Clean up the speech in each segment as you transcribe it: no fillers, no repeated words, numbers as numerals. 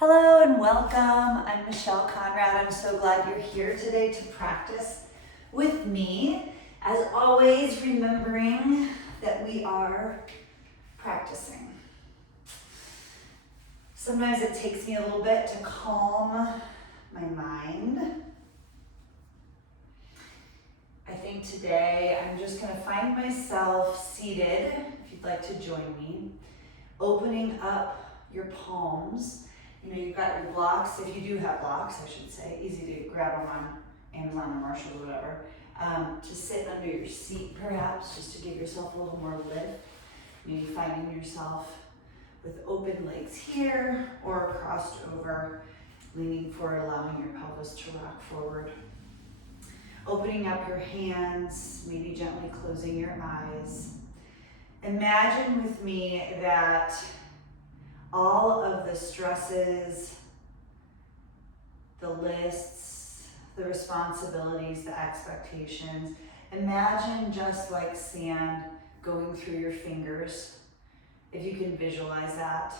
Hello and welcome. I'm Michelle Conrad. I'm so glad you're here today to practice with me. As always, remembering that we are practicing. Sometimes it takes me a little bit to calm my mind. I think today I'm just going to find myself seated, if you'd like to join me, opening up your palms. You know, you've got your blocks, if you do have blocks, I should say, easy to grab them on Amazon or Marshalls or whatever, to sit under your seat perhaps, just to give yourself a little more lift. Maybe finding yourself with open legs here or crossed over, leaning forward, allowing your pelvis to rock forward. Opening up your hands, maybe gently closing your eyes. Imagine with me that all of the stresses, the lists, the responsibilities, the expectations, imagine just like sand going through your fingers, if you can visualize that.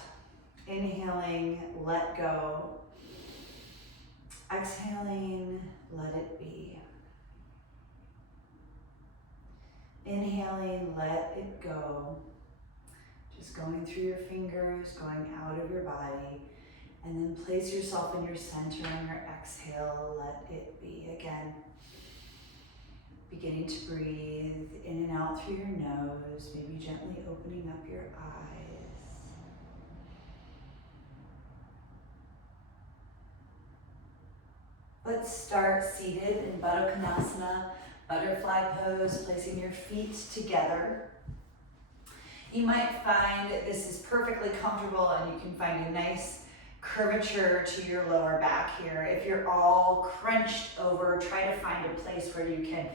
Inhaling, let go. Exhaling, let it be. Inhaling, let it go. Just going through your fingers, going out of your body, and then place yourself in your center on your exhale, let it be. Again, beginning to breathe in and out through your nose, maybe gently opening up your eyes. Let's start seated in Baddha Konasana, butterfly pose, placing your feet together. You might find that this is perfectly comfortable and you can find a nice curvature to your lower back here. If you're all crunched over, try to find a place where you can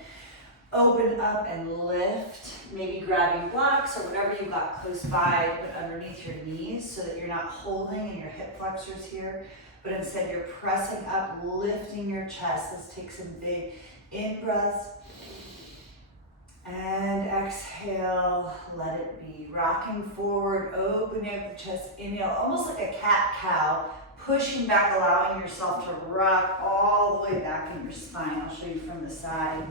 open up and lift, maybe grabbing blocks or whatever you've got close by, put underneath your knees so that you're not holding in your hip flexors here, but instead you're pressing up, lifting your chest. Let's take some big in-breaths. And exhale, let it be. Rocking forward, opening up the chest, inhale, almost like a cat-cow, pushing back, allowing yourself to rock all the way back in your spine. I'll show you from the side.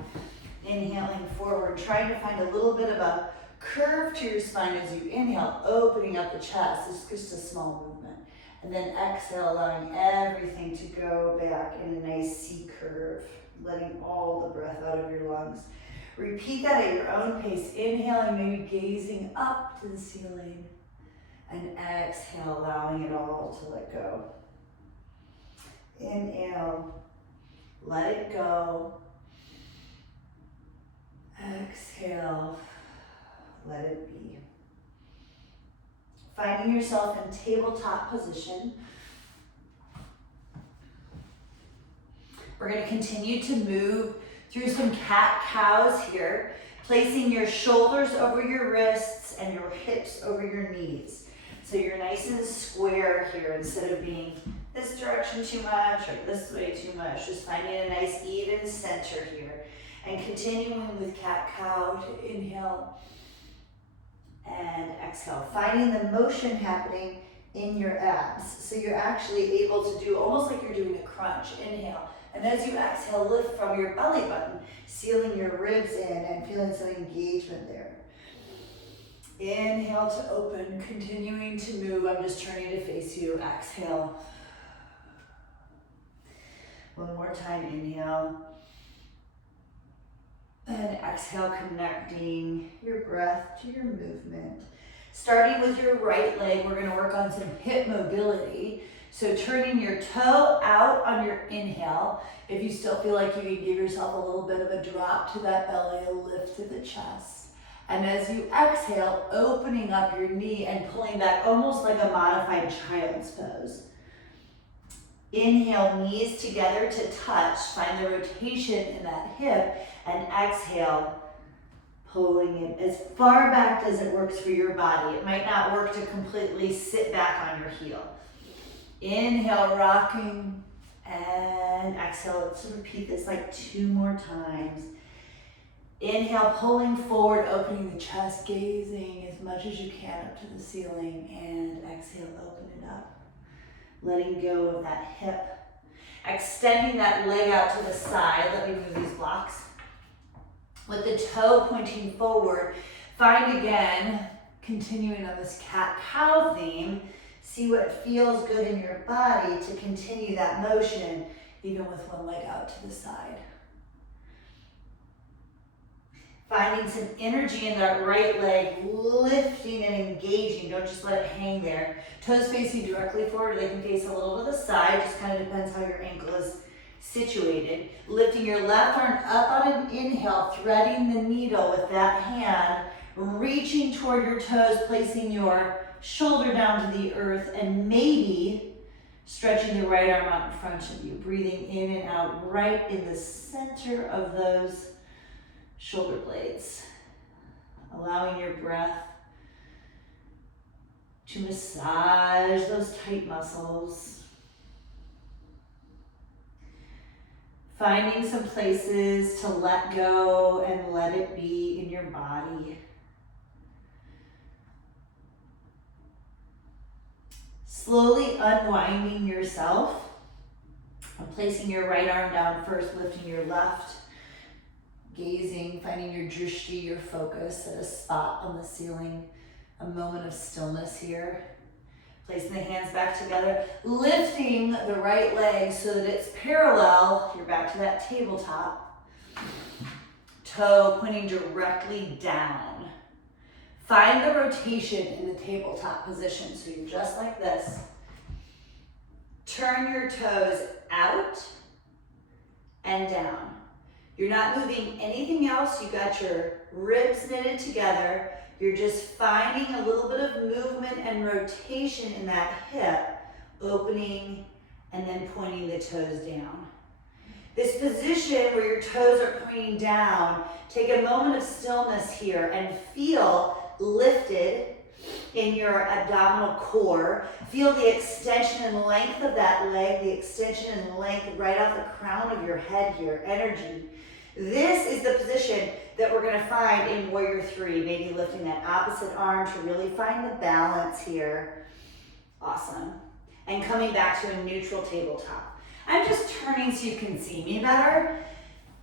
Inhaling forward, trying to find a little bit of a curve to your spine as you inhale, opening up the chest. It's just a small movement. And then exhale, allowing everything to go back in a nice C curve, letting all the breath out of your lungs. Repeat that at your own pace. Inhaling, maybe gazing up to the ceiling. And exhale, allowing it all to let go. Inhale, let it go. Exhale, let it be. Finding yourself in tabletop position. We're going to continue to move through some cat-cows here, placing your shoulders over your wrists and your hips over your knees. So you're nice and square here instead of being this direction too much or this way too much. Just finding a nice even center here. And continuing with cat-cow to inhale and exhale. Finding the motion happening in your abs. So you're actually able to do almost like you're doing a crunch. Inhale. And as you exhale, lift from your belly button, sealing your ribs in and feeling some engagement there. Inhale to open, continuing to move. I'm just turning to face you. Exhale. One more time, inhale. And exhale, connecting your breath to your movement. Starting with your right leg, we're going to work on some hip mobility. So turning your toe out on your inhale. If you still feel like you can give yourself a little bit of a drop to that belly, a lift to the chest. And as you exhale, opening up your knee and pulling back almost like a modified child's pose. Inhale, knees together to touch. Find the rotation in that hip. And exhale, pulling it as far back as it works for your body. It might not work to completely sit back on your heel. Inhale, rocking, and exhale. Let's repeat this like 2 more times. Inhale, pulling forward, opening the chest, gazing as much as you can up to the ceiling, and exhale, open it up. letting go of that hip. Extending that leg out to the side. Let me move these blocks. With the toe pointing forward, find again, continuing on this cat-cow theme, see what feels good in your body to continue that motion, even with one leg out to the side. Finding some energy in that right leg, lifting and engaging. Don't just let it hang there. Toes facing directly forward, they can face a little to the side, just kind of depends how your ankle is situated. Lifting your left arm up on an inhale, threading the needle with that hand, reaching toward your toes, placing your shoulder down to the earth, and maybe stretching the right arm out in front of you, breathing in and out right in the center of those shoulder blades, allowing your breath to massage those tight muscles. Finding some places to let go and let it be in your body. Slowly unwinding yourself and placing your right arm down first, lifting your left. Gazing, finding your drishti, your focus at a spot on the ceiling. A moment of stillness here. Placing the hands back together. Lifting the right leg so that it's parallel. You're back to that tabletop. Toe pointing directly down. Find the rotation in the tabletop position. So you're just like this. Turn your toes out and down. You're not moving anything else. You got your ribs knitted together. You're just finding a little bit of movement and rotation in that hip, opening and then pointing the toes down. This position where your toes are pointing down, take a moment of stillness here and feel lifted in your abdominal core. Feel the extension and length of that leg, the extension and length right out the crown of your head here, energy. This is the position that we're going to find in Warrior 3, maybe lifting that opposite arm to really find the balance here. Awesome. And coming back to a neutral tabletop. I'm just turning so you can see me better,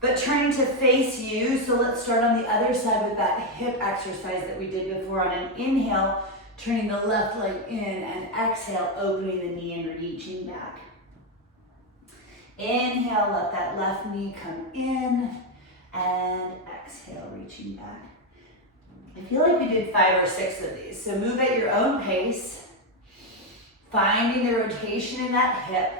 but turning to face you. So let's start on the other side with that hip exercise that we did before. On an inhale, turning the left leg in, and exhale, opening the knee and reaching back. Inhale, let that left knee come in, and exhale, reaching back. I feel like we did 5 or 6 of these, so move at your own pace, finding the rotation in that hip,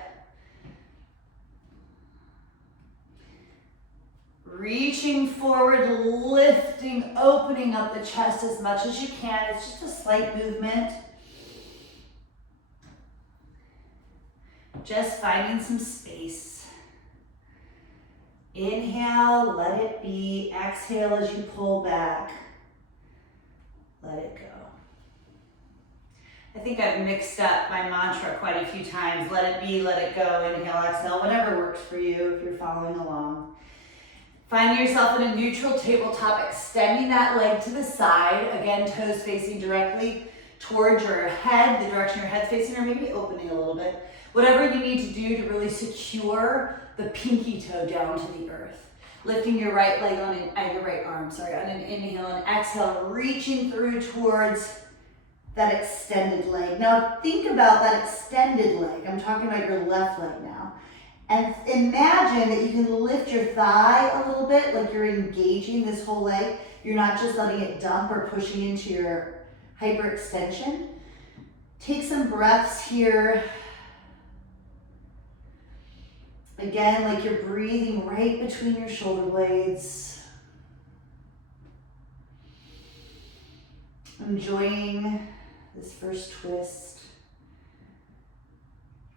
reaching forward, lifting, opening up the chest as much as you can. It's just a slight movement. Just finding some space. Inhale, let it be. Exhale as you pull back. Let it go. I think I've mixed up my mantra quite a few times. Let it be, let it go, inhale, exhale, whatever works for you if you're following along. Finding yourself in a neutral tabletop, extending that leg to the side. Again, toes facing directly towards your head, the direction your head's facing, or maybe opening a little bit. Whatever you need to do to really secure the pinky toe down to the earth. Lifting your right leg on your right arm, on an inhale and exhale, reaching through towards that extended leg. Now think about that extended leg. I'm talking about your left leg now. And imagine that you can lift your thigh a little bit, like you're engaging this whole leg. You're not just letting it dump or pushing into your hyperextension. Take some breaths here. Again, like you're breathing right between your shoulder blades. Enjoying this first twist.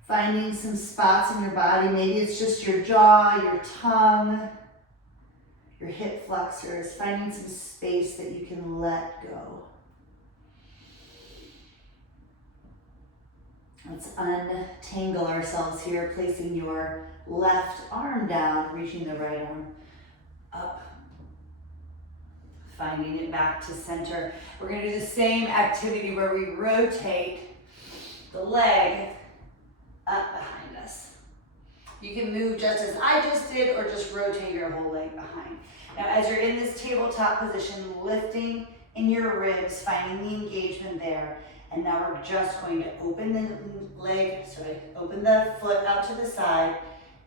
Finding some spots in your body. Maybe it's just your jaw, your tongue, your hip flexors. Finding some space that you can let go. Let's untangle ourselves here, placing your left arm down, reaching the right arm up. Finding it back to center. We're going to do the same activity where we rotate the leg You can move just as I just did or just rotate your whole leg behind. Now, as you're in this tabletop position, lifting in your ribs, finding the engagement there. And now we're just going to open open the foot out to the side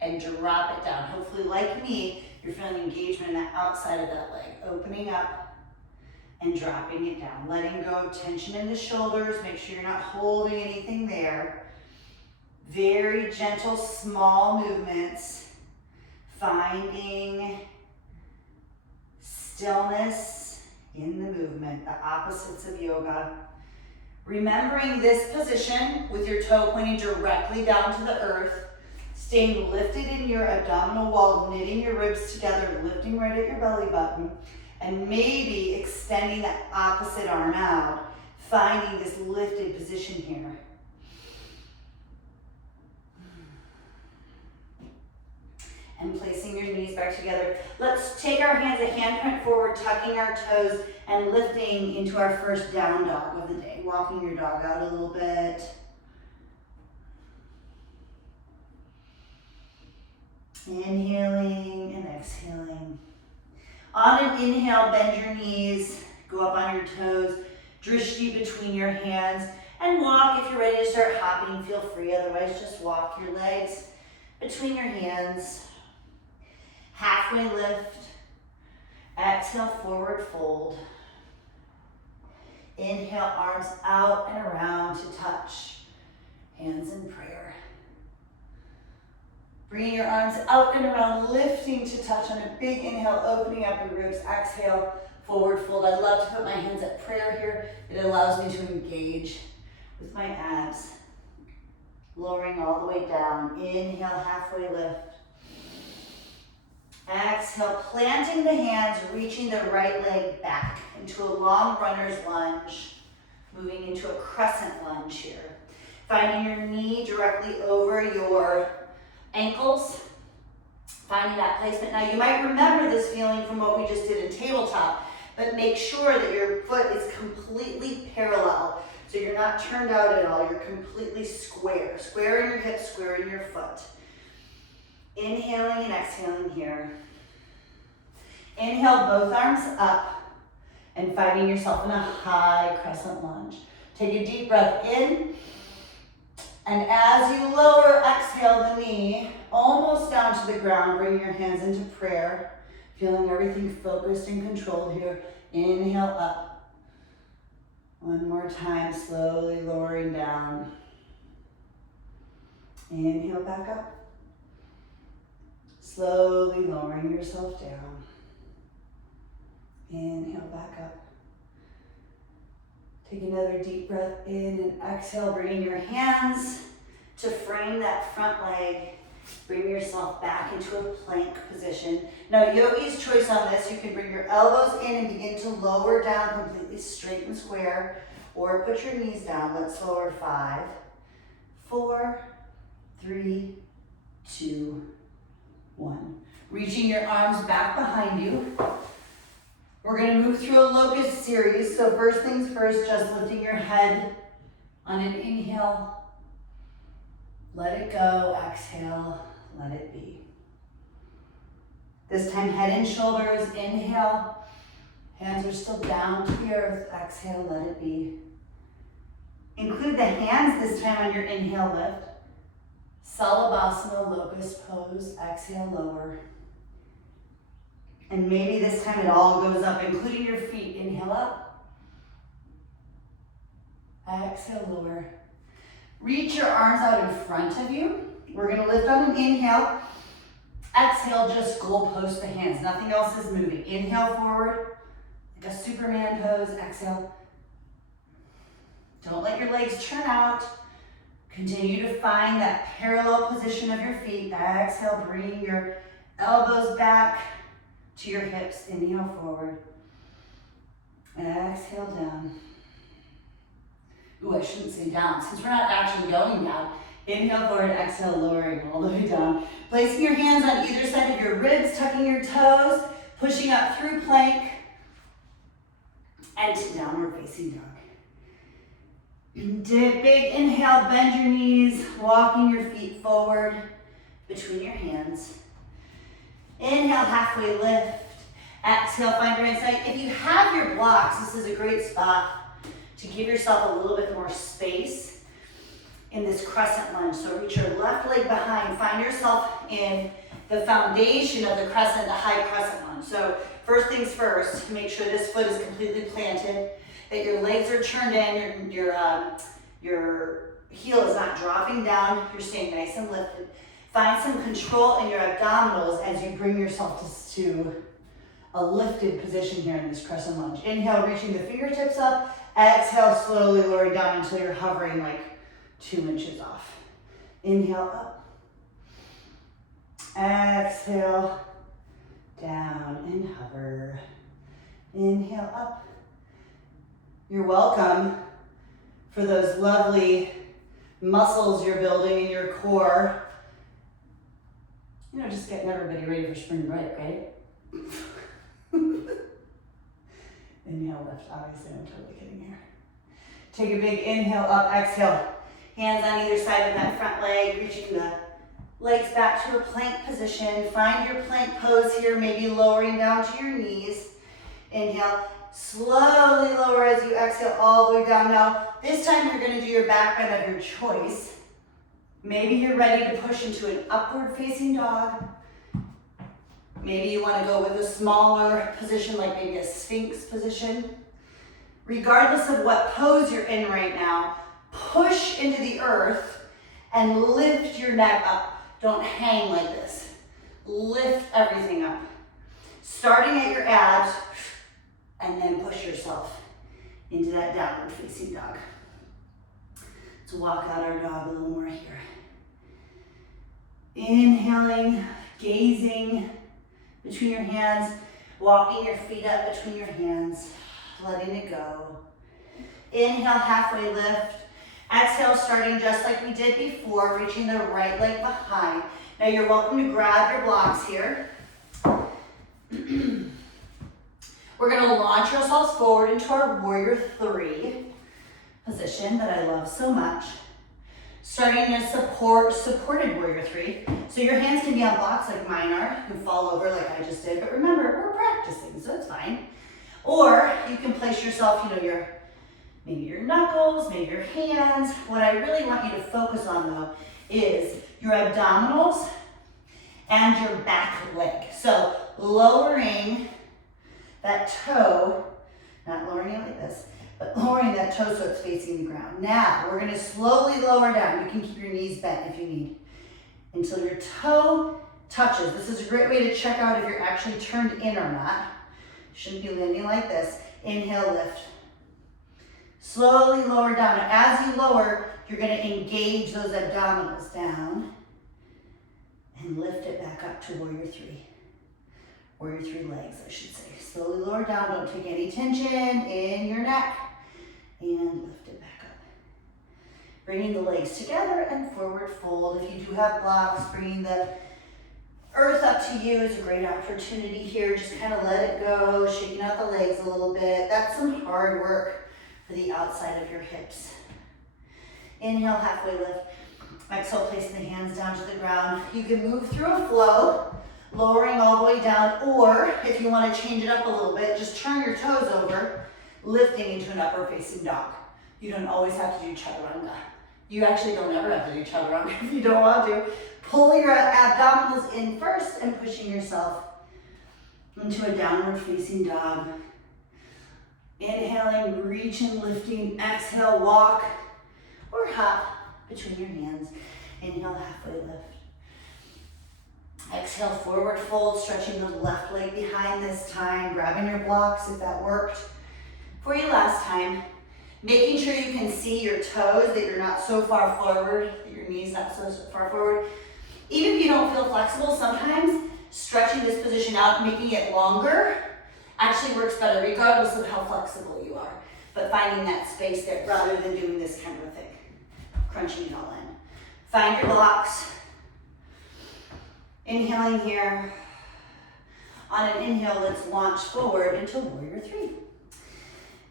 and drop it down. Hopefully, like me, you're feeling engagement in the outside of that leg. Opening up and dropping it down. Letting go of tension in the shoulders. Make sure you're not holding anything there. Very gentle, small movements. Finding stillness in the movement, the opposites of yoga. Remembering this position with your toe pointing directly down to the earth, staying lifted in your abdominal wall, knitting your ribs together, lifting right at your belly button, and maybe extending that opposite arm out, finding this lifted position here. And placing your knees back together. Let's take our hands a handprint forward, tucking our toes and lifting into our first down dog of the day. Walking your dog out a little bit. Inhaling and exhaling. On an inhale, bend your knees, go up on your toes, drishti between your hands, and walk. If you're ready to start hopping, feel free. Otherwise, just walk your legs between your hands. Halfway lift. Exhale, forward fold. Inhale, arms out and around to touch. Hands in prayer. Bringing your arms out and around, lifting to touch on a big inhale, opening up your ribs. Exhale, forward fold. I love to put my hands at prayer here. It allows me to engage with my abs. Lowering all the way down. Inhale, halfway lift. Exhale, planting the hands, reaching the right leg back into a long runner's lunge, moving into a crescent lunge here. Finding your knee directly over your ankles, finding that placement. Now you might remember this feeling from what we just did in tabletop, but make sure that your foot is completely parallel. So you're not turned out at all, you're completely square. Square in your hips, square in your foot. Inhaling and exhaling here. Inhale, both arms up and finding yourself in a high crescent lunge. Take a deep breath in, and as you lower, exhale the knee almost down to the ground. Bring your hands into prayer, feeling everything focused and controlled here. Inhale up. One more time, slowly lowering down. Inhale back up. Slowly lowering yourself down. Inhale back up. Take another deep breath in and exhale, bringing your hands to frame that front leg. Bring yourself back into a plank position. Now, yogi's choice on this, you can bring your elbows in and begin to lower down completely straight and square, or put your knees down. Let's lower 5, 4, 3, 2, 1. Reaching your arms back behind you. We're going to move through a locust series. So first things first, just lifting your head on an inhale. Let it go. Exhale. Let it be. This time, head and shoulders. Inhale. Hands are still down to the earth. Exhale. Let it be. Include the hands this time on your inhale lift. Salabhasana, locust pose. Exhale, lower. And maybe this time it all goes up, including your feet. Inhale up. Exhale, lower. Reach your arms out in front of you. We're going to lift on an inhale. Exhale, just goalpost the hands. Nothing else is moving. Inhale forward, like a Superman pose. Exhale. Don't let your legs turn out. Continue to find that parallel position of your feet. Exhale, bring your elbows back to your hips. Inhale forward. Exhale down. Ooh, I shouldn't say down, since we're not actually going down. Inhale forward, exhale, lowering all the way down. Placing your hands on either side of your ribs, tucking your toes, pushing up through plank, and to downward facing dog. Big inhale, bend your knees, walking your feet forward. between your hands. Inhale, halfway lift. Exhale, find your hands. Now, if you have your blocks, this is a great spot to give yourself a little bit more space in this crescent lunge. So reach your left leg behind. Find yourself in the foundation of the crescent, the high crescent lunge. So first things first, make sure this foot is completely planted, that your legs are turned in, your heel is not dropping down, you're staying nice and lifted. Find some control in your abdominals as you bring yourself to a lifted position here in this crescent lunge. Inhale, reaching the fingertips up. Exhale, slowly lowering down until you're hovering like 2 inches off. Inhale, up. Exhale, down and hover. Inhale, up. You're welcome for those lovely muscles you're building in your core. You know, just getting everybody ready for spring break, right? Inhale, lift. Obviously, I'm totally kidding here. Take a big inhale, up, exhale. Hands on either side of that front leg, reaching the legs back to a plank position. Find your plank pose here, maybe lowering down to your knees. Inhale, slowly lower as you exhale all the way down. Now, this time you're gonna do your back bend of your choice. Maybe you're ready to push into an upward facing dog. Maybe you want to go with a smaller position, like maybe a Sphinx position. Regardless of what pose you're in right now, push into the earth and lift your neck up. Don't hang like this. Lift everything up. Starting at your abs, and then push yourself into that downward facing dog. Let's walk out our dog a little more here. Inhaling, gazing between your hands, walking your feet up between your hands, letting it go. Inhale, halfway lift. Exhale, starting just like we did before, reaching the right leg behind. Now you're welcome to grab your blocks here. We're gonna launch ourselves forward into our warrior 3 position that I love so much. Starting in a supported warrior 3. So your hands can be on blocks like mine are. You can fall over like I just did, but remember, we're practicing, so it's fine. Or you can place yourself, maybe your knuckles, maybe your hands. What I really want you to focus on though is your abdominals and your back leg. So lowering that toe, not lowering it like this, but lowering that toe so it's facing the ground. Now, we're gonna slowly lower down. You can keep your knees bent if you need, until your toe touches. This is a great way to check out if you're actually turned in or not. You shouldn't be landing like this. Inhale, lift. Slowly lower down. Now, as you lower, you're gonna engage those abdominals down and lift it back up to warrior 3. Warrior 3 legs, I should say. Slowly lower down, don't take any tension in your neck, and lift it back up. Bringing the legs together and forward fold. If you do have blocks, bringing the earth up to you is a great opportunity here. Just kind of let it go, shaking out the legs a little bit. That's some hard work for the outside of your hips. Inhale, halfway lift. Exhale, place the hands down to the ground. You can move through a flow, lowering all the way down, or if you want to change it up a little bit, just turn your toes over, lifting into an upward facing dog. You don't always have to do chaturanga. You actually don't ever have to do chaturanga if you don't want to. Pull your abdominals in first and pushing yourself into a downward facing dog. Inhaling, reaching, lifting. Exhale, walk or hop between your hands. Inhale, halfway lift. Exhale, forward fold, stretching the left leg behind this time, grabbing your blocks if that worked for you last time. Making sure you can see your toes, that you're not so far forward, that your knees not so far forward. Even if you don't feel flexible, sometimes stretching this position out, making it longer, actually works better regardless of how flexible you are. But finding that space there rather than doing this kind of a thing, crunching it all in. Find your blocks. Inhaling here. On an inhale, let's launch forward into warrior 3.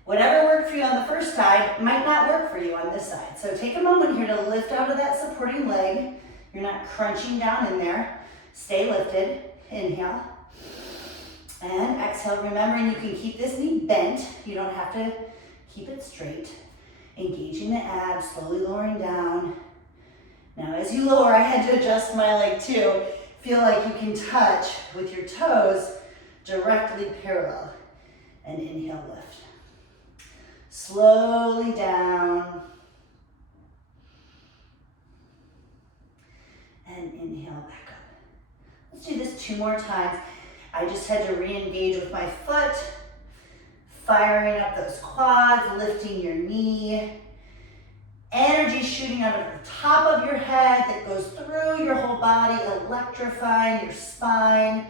Whatever worked for you on the first side might not work for you on this side. So take a moment here to lift out of that supporting leg. You're not crunching down in there. Stay lifted. Inhale. And exhale. Remembering you can keep this knee bent. You don't have to keep it straight. Engaging the abs, slowly lowering down. Now as you lower, I had to adjust my leg too. Feel like you can touch with your toes directly parallel. And inhale, lift. Slowly down. And inhale, back up. Let's do this 2 more times. I just had to re-engage with my foot, firing up those quads, lifting your knee. Energy shooting out of the top of your head that goes through your whole body, electrifying your spine,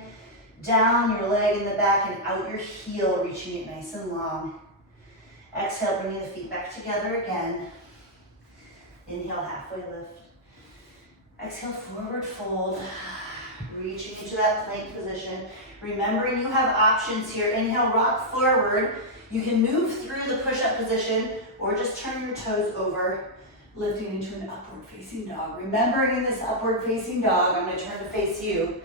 down your leg in the back and out your heel, reaching it nice and long. Exhale, bringing the feet back together again. Inhale, halfway lift. Exhale, forward fold. Reaching into that plank position. Remembering you have options here. Inhale, rock forward. You can move through the push-up position or just turn your toes over, lifting into an upward facing dog. Remembering in this upward facing dog, I'm gonna turn to face you.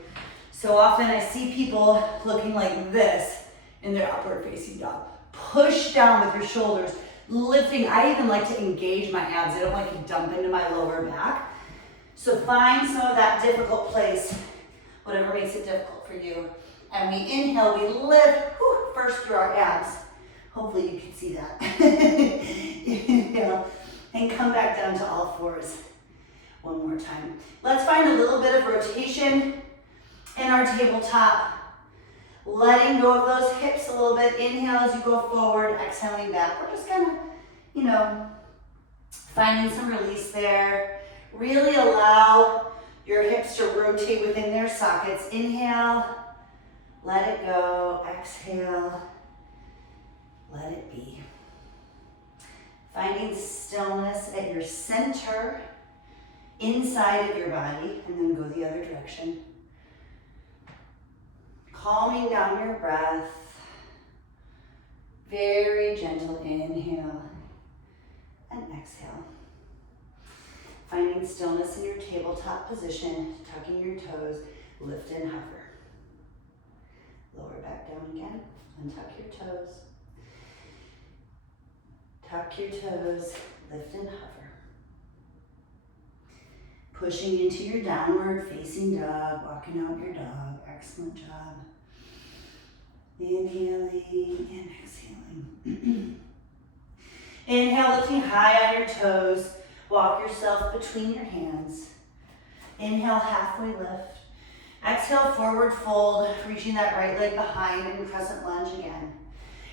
So often I see people looking like this in their upward facing dog. Push down with your shoulders, lifting. I even like to engage my abs. I don't like to dump into my lower back. So find some of that difficult place, whatever makes it difficult for you. And we inhale, we lift, first through our abs. Hopefully you can see that. Inhale, and come back down to all fours. One more time. Let's find a little bit of rotation in our tabletop. Letting go of those hips a little bit. Inhale as you go forward, exhaling back. We're just kind of, finding some release there. Really allow your hips to rotate within their sockets. Inhale, let it go. Exhale, let it be. Finding stillness at your center, inside of your body, and then go the other direction. Calming down your breath. Very gentle inhale and exhale. Finding stillness in your tabletop position, tucking your toes, lift and hover. Lower back down again, untuck your toes. Tuck your toes, lift and hover. Pushing into your downward facing dog, walking out your dog. Excellent job. Inhaling and exhaling. Inhale, lifting high on your toes. Walk yourself between your hands. Inhale, halfway lift. Exhale, forward fold, reaching that right leg behind and crescent lunge again.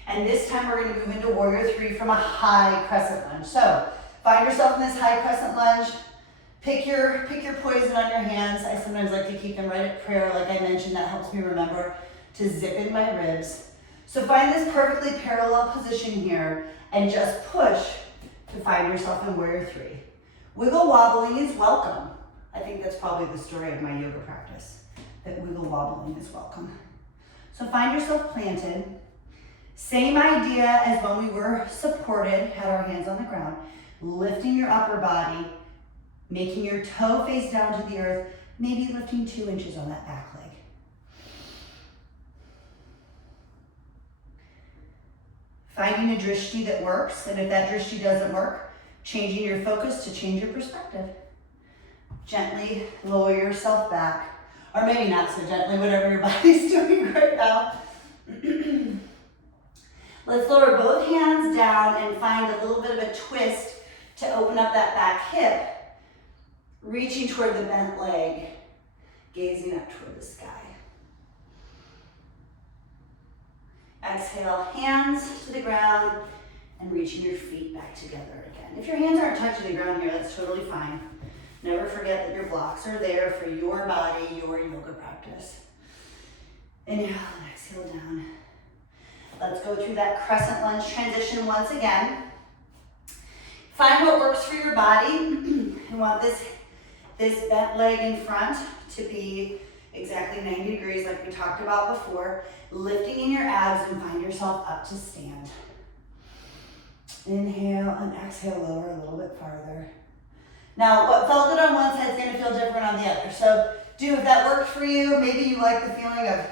And this time we're going to move into warrior 3 from a high crescent lunge. So find yourself in this high crescent lunge. Pick your poison on your hands. I sometimes like to keep them right at prayer. Like I mentioned, that helps me remember to zip in my ribs. So find this perfectly parallel position here and just push to find yourself in warrior 3. Wiggle wobbling is welcome. I think that's probably the story of my yoga practice, that wiggle wobbling is welcome. So find yourself planted. Same idea as when we were supported, had our hands on the ground, lifting your upper body, making your toe face down to the earth, maybe lifting 2 inches on that back leg. Finding a drishti that works, and if that drishti doesn't work, changing your focus to change your perspective. Gently lower yourself back, or maybe not so gently, whatever your body's doing right now. Let's lower both hands down and find a little bit of a twist to open up that back hip, reaching toward the bent leg, gazing up toward the sky. Exhale, hands to the ground and reaching your feet back together again. If your hands aren't touching the ground here, that's totally fine. Never forget that your blocks are there for your body, your yoga practice. Inhale and exhale down. Let's go through that crescent lunge transition once again. Find what works for your body. You want this bent leg in front to be exactly 90 degrees like we talked about before. Lifting in your abs and find yourself up to stand. Inhale and exhale, lower a little bit farther. Now, what felt good on one side is going to feel different around the other. So do if that worked for you. Maybe you like the feeling of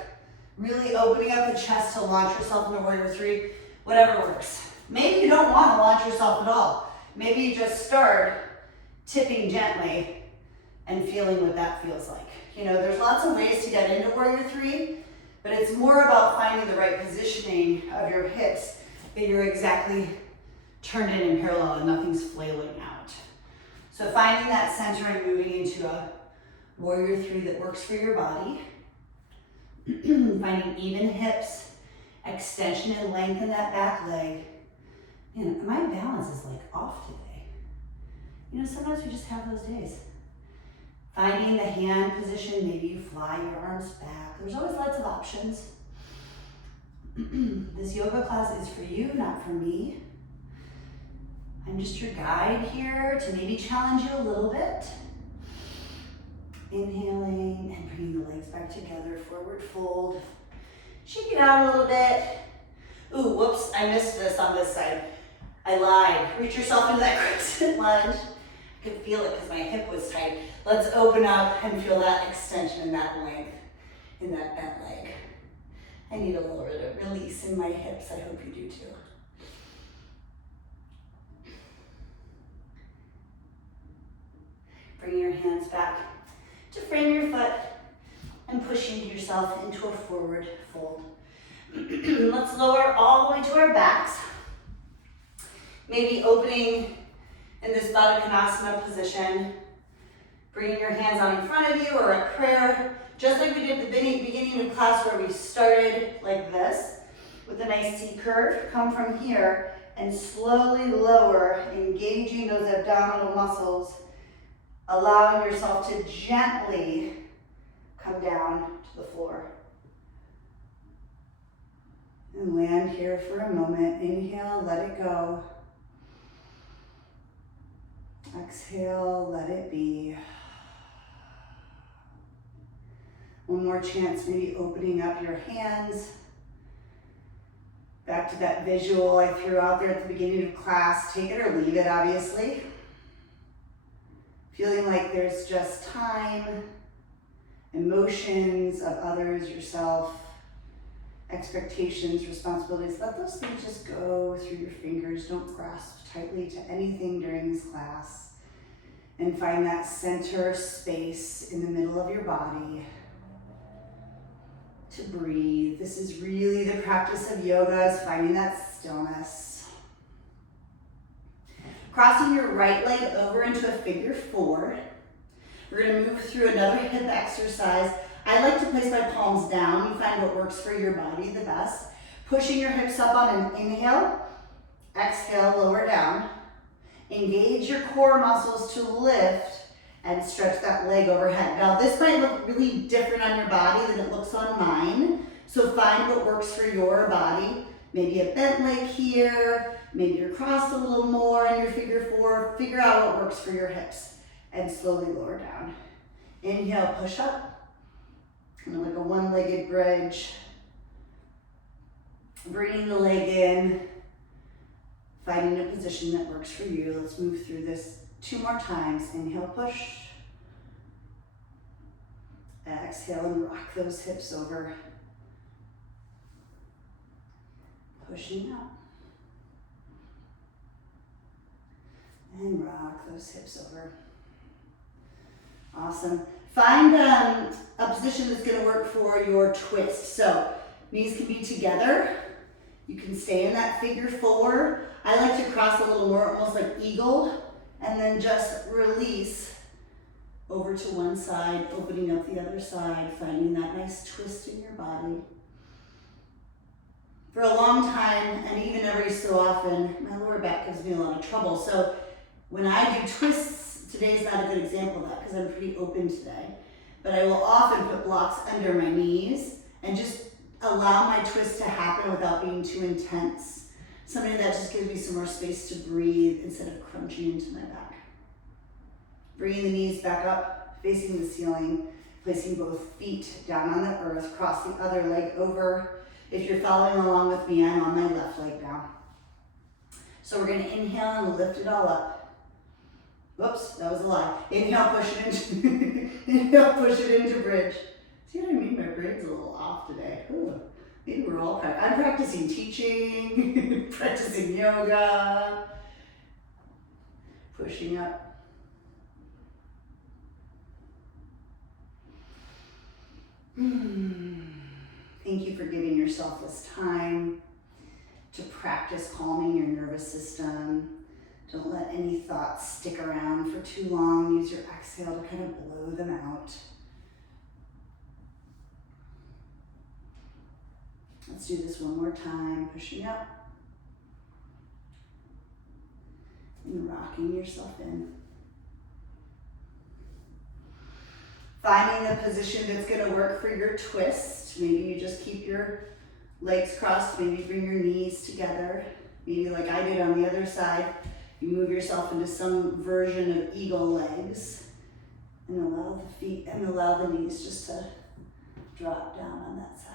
really opening up the chest to launch yourself into warrior three, whatever works. Maybe you don't want to launch yourself at all. Maybe you just start tipping gently and feeling what that feels like. You know, there's lots of ways to get into warrior three, but it's more about finding the right positioning of your hips that you're exactly turned in and parallel and nothing's flailing out. So finding that center and moving into a warrior three that works for your body. Finding even hips, extension and length in that back leg. You know, my balance is like off today. You know, sometimes we just have those days. Finding the hand position, maybe you fly your arms back. There's always lots of options. This yoga class is for you, not for me. I'm just your guide here to maybe challenge you a little bit. Inhaling and bringing the legs back together, forward fold. Shake it out a little bit. Ooh, whoops, I missed this on this side. I lied. Reach yourself into that crescent lunge. I could feel it because my hip was tight. Let's open up and feel that extension and that length in that bent leg. I need a little bit of release in my hips. I hope you do too. Bring your hands back to frame your foot and pushing yourself into a forward fold. Let's lower all the way to our backs. Maybe opening in this Baddha Konasana position. Bringing your hands out in front of you or at prayer, just like we did at the beginning of class where we started like this with a nice C curve. Come from here and slowly lower, engaging those abdominal muscles, allowing yourself to gently come down to the floor. And land here for a moment. Inhale, let it go. Exhale, let it be. One more chance, maybe opening up your hands. Back to that visual I threw out there at the beginning of class. Take it or leave it, obviously. Feeling like there's just time, emotions of others, yourself, expectations, responsibilities. Let those things just go through your fingers. Don't grasp tightly to anything during this class. And find that center space in the middle of your body to breathe. This is really the practice of yoga, is finding that stillness. Crossing your right leg over into a figure four. We're gonna move through another hip exercise. I like to place my palms down. You find what works for your body the best. Pushing your hips up on an inhale. Exhale, lower down. Engage your core muscles to lift and stretch that leg overhead. Now this might look really different on your body than it looks on mine. So find what works for your body. Maybe a bent leg here, maybe you're crossed a little more in your figure four. Figure out what works for your hips and slowly lower down. Inhale, push up. And like a one-legged bridge. Bringing the leg in, finding a position that works for you. Let's move through this 2 more times. Inhale, push. Exhale and rock those hips over. Pushing up. And rock those hips over. Awesome. Find a position that's going to work for your twist. So knees can be together. You can stay in that figure four. I like to cross a little more, almost like eagle, and then just release over to one side, opening up the other side, finding that nice twist in your body. For a long time, and even every so often, my lower back gives me a lot of trouble. So when I do twists, today's not a good example of that because I'm pretty open today, but I will often put blocks under my knees and just allow my twist to happen without being too intense. Something that just gives me some more space to breathe instead of crunching into my back. Bringing the knees back up, facing the ceiling, placing both feet down on the earth, cross the other leg over. If you're following along with me, I'm on my left leg now. So we're gonna inhale and lift it all up. Whoops, that was a lie. Inhale, push it into, Push it into bridge. See what I mean? My brain's a little off today. Ooh, maybe we're all I'm practicing teaching, practicing yoga, pushing up. Thank you for giving yourself this time to practice calming your nervous system. Don't let any thoughts stick around for too long. Use your exhale to kind of blow them out. Let's do this one more time, pushing up and rocking yourself in. Finding the position that's going to work for your twist. Maybe you just keep your legs crossed, maybe bring your knees together. Maybe like I did on the other side, you move yourself into some version of eagle legs and allow the feet and allow the knees just to drop down on that side.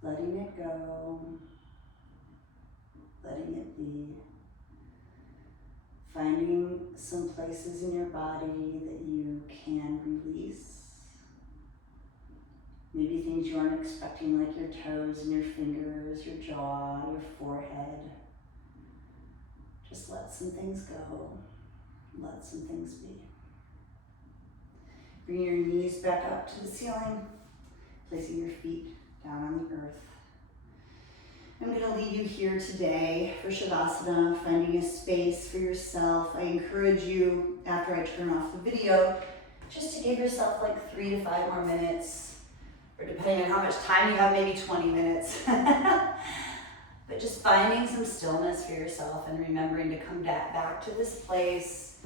Letting it go, letting it be, finding some places in your body that you can release. Maybe things you aren't expecting, like your toes and your fingers, your jaw, your forehead. Just let some things go, let some things be. Bring your knees back up to the ceiling, placing your feet down on the earth. I'm going to leave you here today for Shavasana, finding a space for yourself. I encourage you, after I turn off the video, just to give yourself like 3 to 5 more minutes, or depending on how much time you have, maybe 20 minutes. But just finding some stillness for yourself and remembering to come back to this place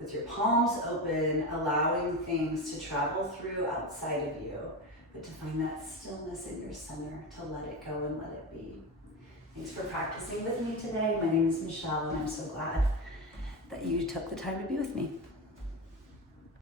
with your palms open, allowing things to travel through outside of you. But to find that stillness in your center, to let it go and let it be. Thanks for practicing with me today. My name is Michelle, and I'm so glad that you took the time to be with me.